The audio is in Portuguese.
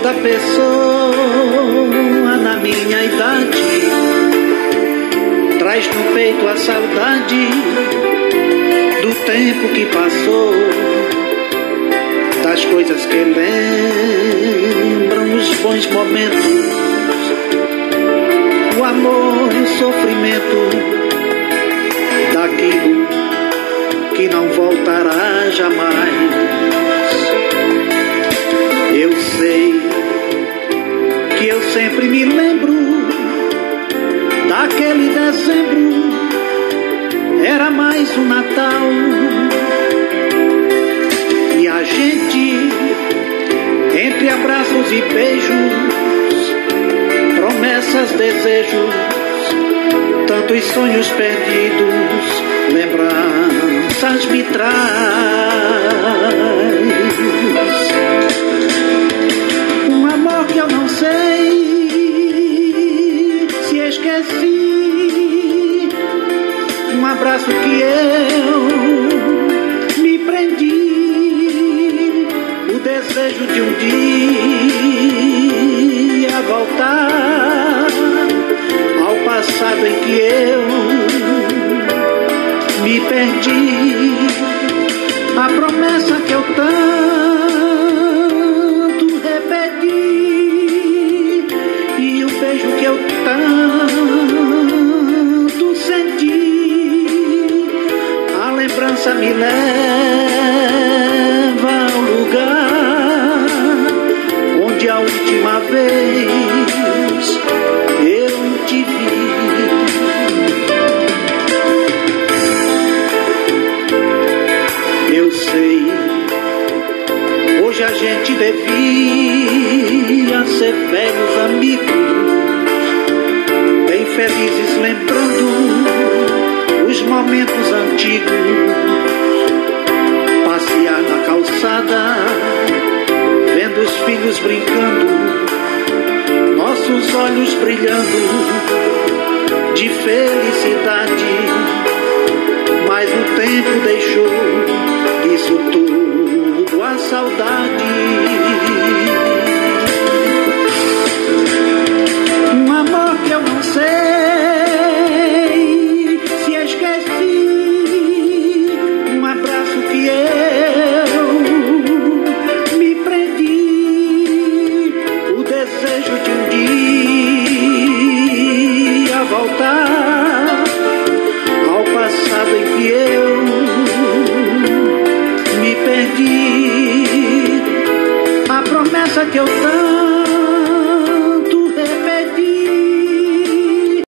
Toda pessoa na minha idade traz no peito a saudade do tempo que passou, das coisas que lembram os bons momentos, o amor e o sofrimento daquilo que não voltará jamais. Eu sei que eu sempre me lembro daquele dezembro, era mais um Natal, e a gente, entre abraços e beijos, promessas, desejos, tantos sonhos perdidos, lembranças me traz. Um amor que eu não sei se esqueci, um abraço que eu me prendi, o desejo de um dia voltar ao passado em que eu me perdi, a promessa que eu tanto repeti e o beijo que eu tanto senti. A lembrança me leva ao lugar onde a última vez eu te vi. Eu sei, hoje a gente devia ser velhos amigos, bem felizes lembrando os momentos antigos, passear na calçada, vendo os filhos brincando, nossos olhos brilhando de felicidade, mas o tempo deixou disso tudo a saudade. Um amor que eu não sei se esqueci, um abraço que eu me prendi, o desejo de um dia voltar ao passado em que eu me perdi, a promessa que eu tanto